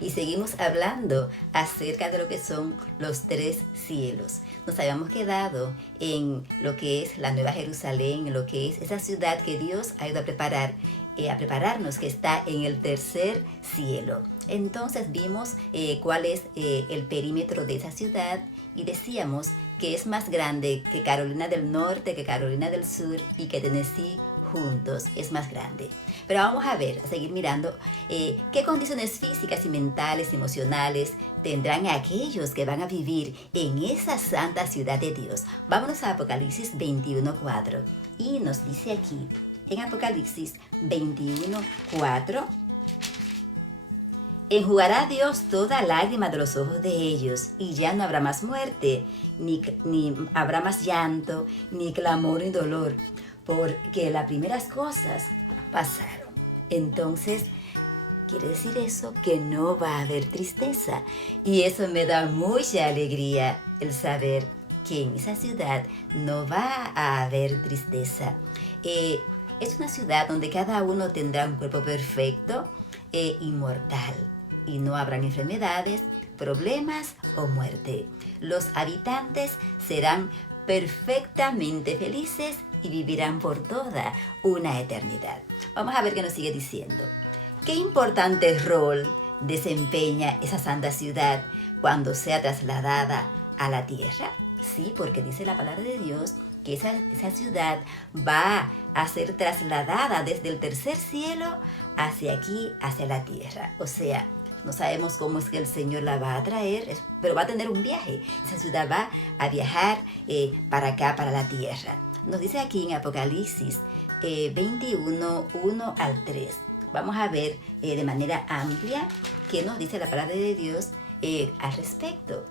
y seguimos hablando acerca de lo que son los tres cielos. Nos habíamos quedado en lo que es la Nueva Jerusalén, en lo que es esa ciudad que Dios ha ido a prepararnos, que está en el tercer cielo. Entonces vimos cuál es el perímetro de esa ciudad y decíamos que es más grande que Carolina del Norte, que Carolina del Sur y que Tennessee juntos, es más grande. Pero vamos a ver, a seguir mirando qué condiciones físicas y mentales, emocionales tendrán aquellos que van a vivir en esa santa ciudad de Dios. Vámonos a Apocalipsis 21:4 y nos dice aquí, en Apocalipsis 21:4, enjugará Dios toda lágrima de los ojos de ellos, y ya no habrá más muerte, ni habrá más llanto, ni clamor ni dolor, porque las primeras cosas pasaron. Entonces, quiere decir eso que no va a haber tristeza. Y eso me da mucha alegría, el saber que en esa ciudad no va a haber tristeza. Es una ciudad donde cada uno tendrá un cuerpo perfecto e inmortal. Y no habrán enfermedades, problemas o muerte. Los habitantes serán perfectamente felices y vivirán por toda una eternidad. Vamos a ver qué nos sigue diciendo. ¿Qué importante rol desempeña esa santa ciudad cuando sea trasladada a la tierra? Sí, porque dice la palabra de Dios que esa ciudad va a ser trasladada desde el tercer cielo hacia aquí, hacia la tierra. O sea, no sabemos cómo es que el Señor la va a traer, pero va a tener un viaje. Esa ciudad va a viajar para acá, para la tierra. Nos dice aquí en Apocalipsis 21:1 al 3. Vamos a ver de manera amplia qué nos dice la palabra de Dios al respecto.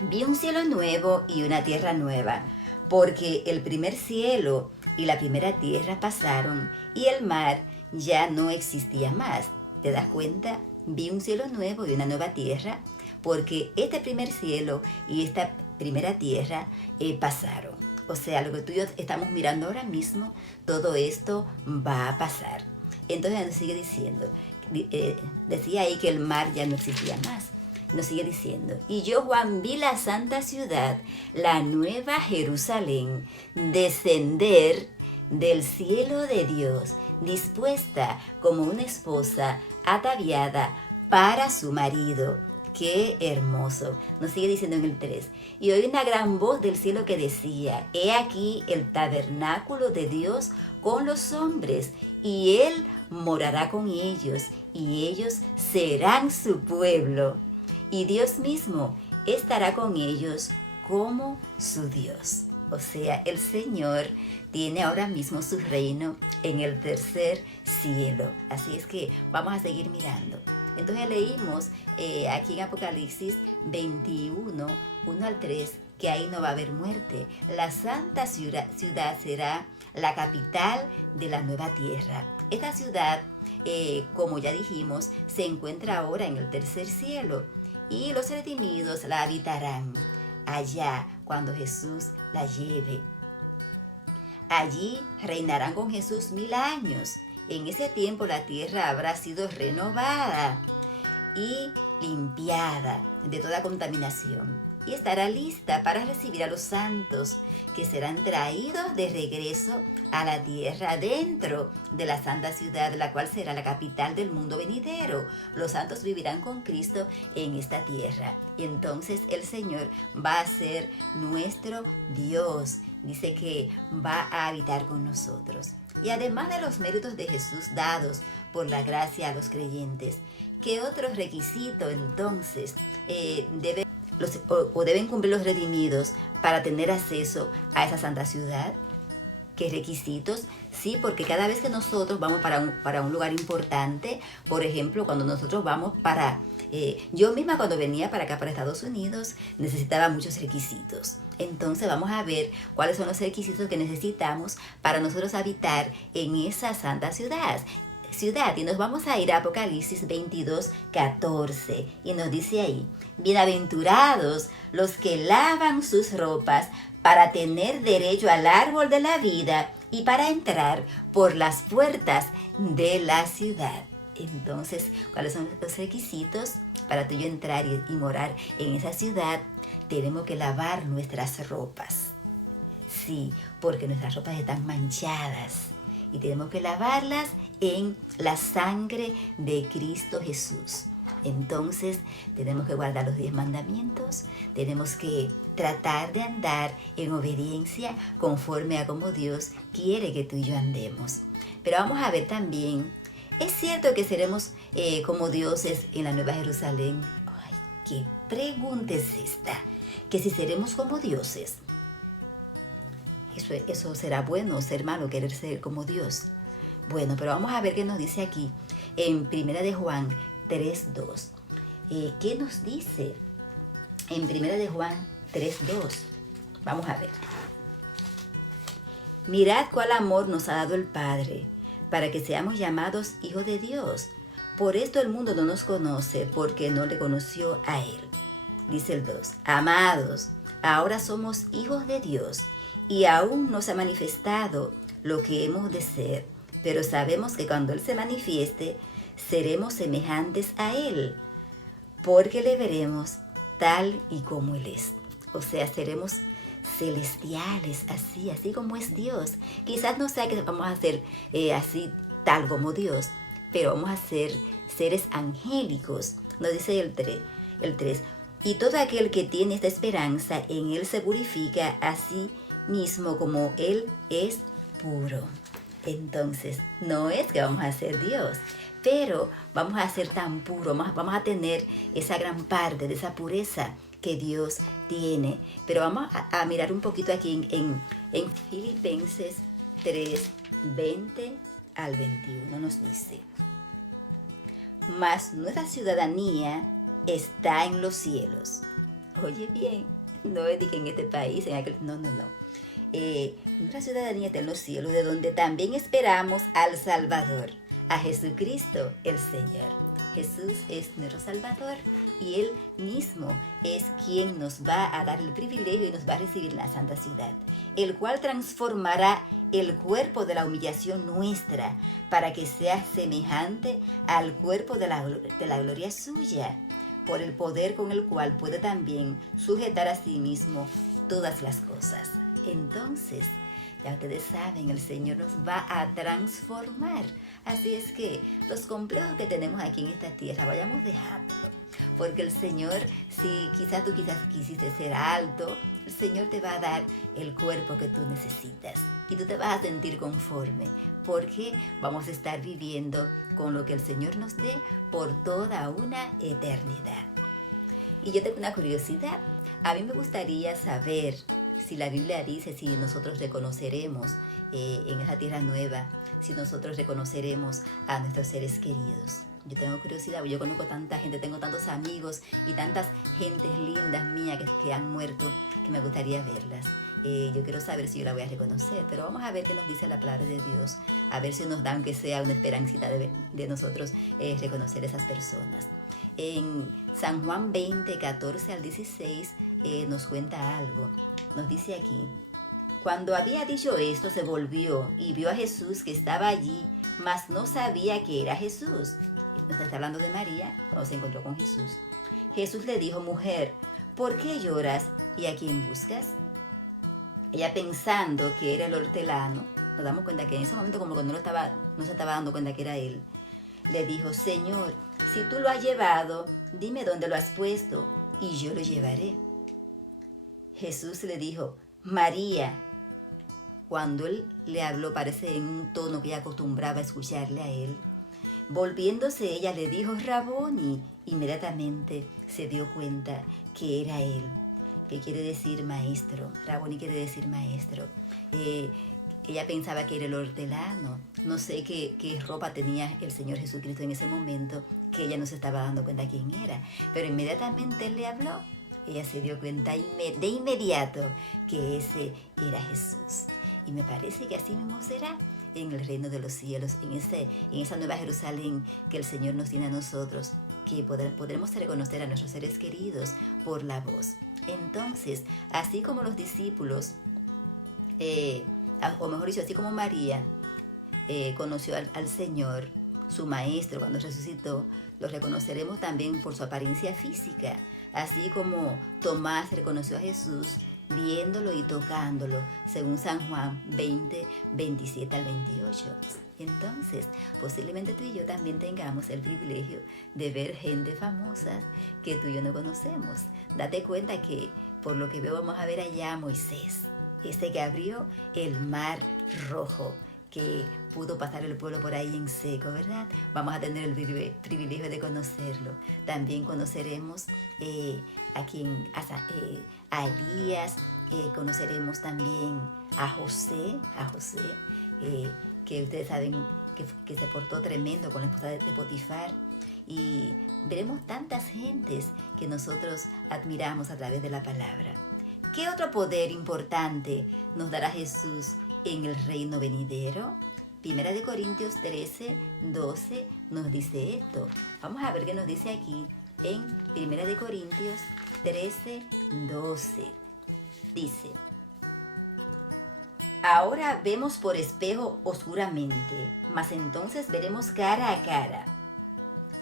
Vi un cielo nuevo y una tierra nueva, porque el primer cielo y la primera tierra pasaron y el mar ya no existía más. ¿Te das cuenta? Vi un cielo nuevo y una nueva tierra, porque este primer cielo y esta primera tierra pasaron. O sea, lo que tú y yo estamos mirando ahora mismo, todo esto va a pasar. Entonces nos sigue diciendo, decía ahí que el mar ya no existía más. Nos sigue diciendo, y yo, Juan, vi la santa ciudad, la nueva Jerusalén, descender del cielo de Dios, dispuesta como una esposa ataviada para su marido. ¡Qué hermoso! Nos sigue diciendo en el 3. Y oí una gran voz del cielo que decía, he aquí el tabernáculo de Dios con los hombres, y Él morará con ellos, y ellos serán su pueblo. Y Dios mismo estará con ellos como su Dios. O sea, el Señor tiene ahora mismo su reino en el tercer cielo. Así es que vamos a seguir mirando. Entonces leímos aquí en Apocalipsis 21:1 al 3, que ahí no va a haber muerte. La santa ciudad será la capital de la nueva tierra. Esta ciudad, como ya dijimos, se encuentra ahora en el tercer cielo. Y los redimidos la habitarán allá cuando Jesús la lleve. Allí reinarán con Jesús 1000 años. En ese tiempo la tierra habrá sido renovada y limpiada de toda contaminación y estará lista para recibir a los santos que serán traídos de regreso a la tierra dentro de la santa ciudad, la cual será la capital del mundo venidero. Los santos vivirán con Cristo en esta tierra. Y entonces el Señor va a ser nuestro Dios. Dice que va a habitar con nosotros. Y además de los méritos de Jesús dados por la gracia a los creyentes, ¿qué otro requisito entonces deben cumplir los redimidos para tener acceso a esa santa ciudad? ¿Qué requisitos? Sí, porque cada vez que nosotros vamos para un lugar importante, por ejemplo, cuando nosotros vamos yo misma cuando venía para acá, para Estados Unidos, necesitaba muchos requisitos. Entonces vamos a ver cuáles son los requisitos que necesitamos para nosotros habitar en esa santa ciudad. Y nos vamos a ir a Apocalipsis 22:14 y nos dice ahí, bienaventurados los que lavan sus ropas para tener derecho al árbol de la vida y para entrar por las puertas de la ciudad. Entonces, ¿cuáles son los requisitos para tú y yo entrar y morar en esa ciudad? Tenemos que lavar nuestras ropas. Sí, porque nuestras ropas están manchadas y tenemos que lavarlas en la sangre de Cristo Jesús. Entonces tenemos que guardar los 10 mandamientos, tenemos que tratar de andar en obediencia conforme a como Dios quiere que tú y yo andemos. Pero vamos a ver también, ¿es cierto que seremos como dioses en la Nueva Jerusalén? Ay, ¿qué pregunta es esta? Que si seremos como dioses. Eso será bueno o ser malo, querer ser como Dios. Bueno, pero vamos a ver qué nos dice aquí en 1 de Juan 3:2. ¿Qué nos dice en 1 de Juan 3:2? Vamos a ver. Mirad cuál amor nos ha dado el Padre, para que seamos llamados hijos de Dios. Por esto el mundo no nos conoce, porque no le conoció a Él. Dice el 2. Amados, ahora somos hijos de Dios, y aún no se ha manifestado lo que hemos de ser, pero sabemos que cuando Él se manifieste, seremos semejantes a Él, porque le veremos tal y como Él es. O sea, seremos celestiales, así como es Dios. Quizás no sea que vamos a ser así tal como Dios, pero vamos a ser seres angélicos. Nos dice el 3. Y todo aquel que tiene esta esperanza en Él se purifica a sí mismo como Él es puro. Entonces, no es que vamos a ser Dios, pero vamos a ser tan puros, vamos a tener esa gran parte de esa pureza que Dios tiene. Pero vamos a mirar un poquito aquí en Filipenses 3:20 al 21 nos dice: mas nuestra ciudadanía está en los cielos. Oye bien, no es de que en este país, en aquel, no. Nuestra ciudadanía está en los cielos, de donde también esperamos al Salvador, a Jesucristo el Señor. Jesús es nuestro Salvador y Él mismo es quien nos va a dar el privilegio y nos va a recibir en la santa ciudad, el cual transformará el cuerpo de la humillación nuestra para que sea semejante al cuerpo de la gloria suya, por el poder con el cual puede también sujetar a sí mismo todas las cosas. Entonces, ya ustedes saben, el Señor nos va a transformar. Así es que los complejos que tenemos aquí en esta tierra, vayamos dejándolo. Porque el Señor, si tú quisiste ser alto, el Señor te va a dar el cuerpo que tú necesitas. Y tú te vas a sentir conforme, porque vamos a estar viviendo con lo que el Señor nos dé por toda una eternidad. Y yo tengo una curiosidad. A mí me gustaría saber si la Biblia dice si nosotros reconoceremos en esa tierra nueva, si nosotros reconoceremos a nuestros seres queridos. Yo tengo curiosidad, yo conozco tanta gente, tengo tantos amigos y tantas gentes lindas mías que han muerto, que me gustaría verlas. Yo quiero saber si yo la voy a reconocer, pero vamos a ver qué nos dice la palabra de Dios, a ver si nos da, aunque sea una esperancita de nosotros reconocer a esas personas. En San Juan 20, 14 al 16 nos cuenta algo. Nos dice aquí: cuando había dicho esto, se volvió y vio a Jesús que estaba allí, mas no sabía que era Jesús. Nos está hablando de María cuando se encontró con Jesús. Jesús le dijo: mujer, ¿por qué lloras y a quién buscas? Ella, pensando que era el hortelano, nos damos cuenta que en ese momento como que no se estaba dando cuenta que era él, le dijo: Señor, si tú lo has llevado, dime dónde lo has puesto y yo lo llevaré. Jesús le dijo: María. Cuando él le habló, parece en un tono que ella acostumbraba a escucharle a él. Volviéndose ella le dijo: Raboni. Inmediatamente se dio cuenta que era él. ¿Qué quiere decir maestro? Raboni quiere decir maestro. Ella pensaba que era el hortelano. No sé qué ropa tenía el Señor Jesucristo en ese momento, que ella no se estaba dando cuenta quién era. Pero inmediatamente él le habló. Ella se dio cuenta de inmediato que ese era Jesús. Y me parece que así mismo será en el reino de los cielos, en esa nueva Jerusalén que el Señor nos tiene a nosotros, que podremos reconocer a nuestros seres queridos por la voz. Entonces, así como los discípulos, o mejor dicho, así como María conoció al Señor, su maestro cuando resucitó, lo reconoceremos también por su apariencia física, así como Tomás reconoció a Jesús viéndolo y tocándolo, según San Juan 20, 27 al 28. Entonces, posiblemente tú y yo también tengamos el privilegio de ver gente famosa que tú y yo no conocemos. Date cuenta que, por lo que veo, vamos a ver allá a Moisés, este que abrió el mar rojo, que pudo pasar el pueblo por ahí en seco, ¿verdad? Vamos a tener el privilegio de conocerlo. También conoceremos a Elías, conoceremos también a José, que ustedes saben que se portó tremendo con la esposa de Potifar. Y veremos tantas gentes que nosotros admiramos a través de la palabra. ¿Qué otro poder importante nos dará Jesús en el reino venidero? Primera de Corintios 13, 12 nos dice esto. Vamos a ver qué nos dice aquí en Primera de Corintios 13, 12. Dice: ahora vemos por espejo oscuramente, mas entonces veremos cara a cara.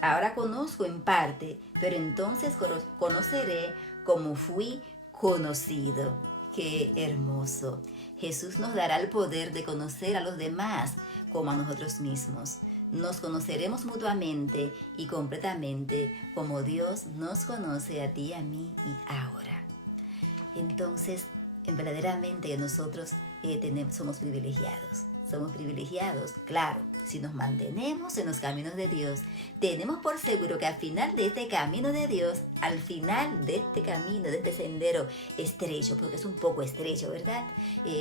Ahora conozco en parte, pero entonces conoceré como fui conocido. ¡Qué hermoso! Jesús nos dará el poder de conocer a los demás como a nosotros mismos. Nos conoceremos mutuamente y completamente como Dios nos conoce a ti y a mí y ahora. Entonces, verdaderamente nosotros somos privilegiados. Somos privilegiados, claro, si nos mantenemos en los caminos de Dios. Tenemos por seguro que al final de este camino de Dios, al final de este camino, de este sendero estrecho, porque es un poco estrecho, ¿verdad?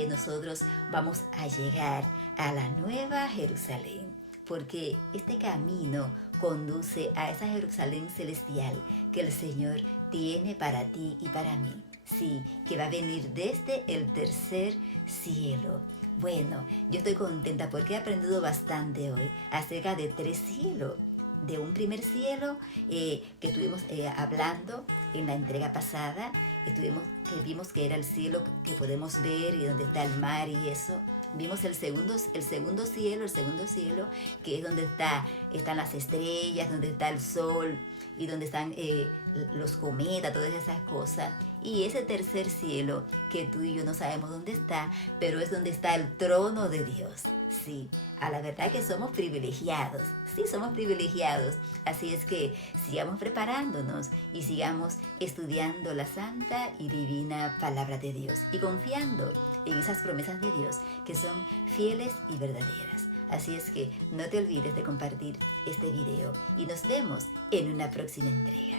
Nosotros vamos a llegar a la Nueva Jerusalén, porque este camino conduce a esa Jerusalén celestial que el Señor tiene para ti y para mí. Sí, que va a venir desde el tercer cielo. Bueno, yo estoy contenta porque he aprendido bastante hoy acerca de 3 cielos. De un primer cielo que estuvimos hablando en la entrega pasada, vimos que era el cielo que podemos ver y donde está el mar y eso. Vimos el segundo cielo, que es donde están las estrellas, donde está el sol y donde están los cometas, todas esas cosas. Y ese tercer cielo, que tú y yo no sabemos dónde está, pero es donde está el trono de Dios. Sí, a la verdad que somos privilegiados. Sí, somos privilegiados. Así es que sigamos preparándonos y sigamos estudiando la santa y divina palabra de Dios y confiando en esas promesas de Dios que son fieles y verdaderas. Así es que no te olvides de compartir este video y nos vemos en una próxima entrega.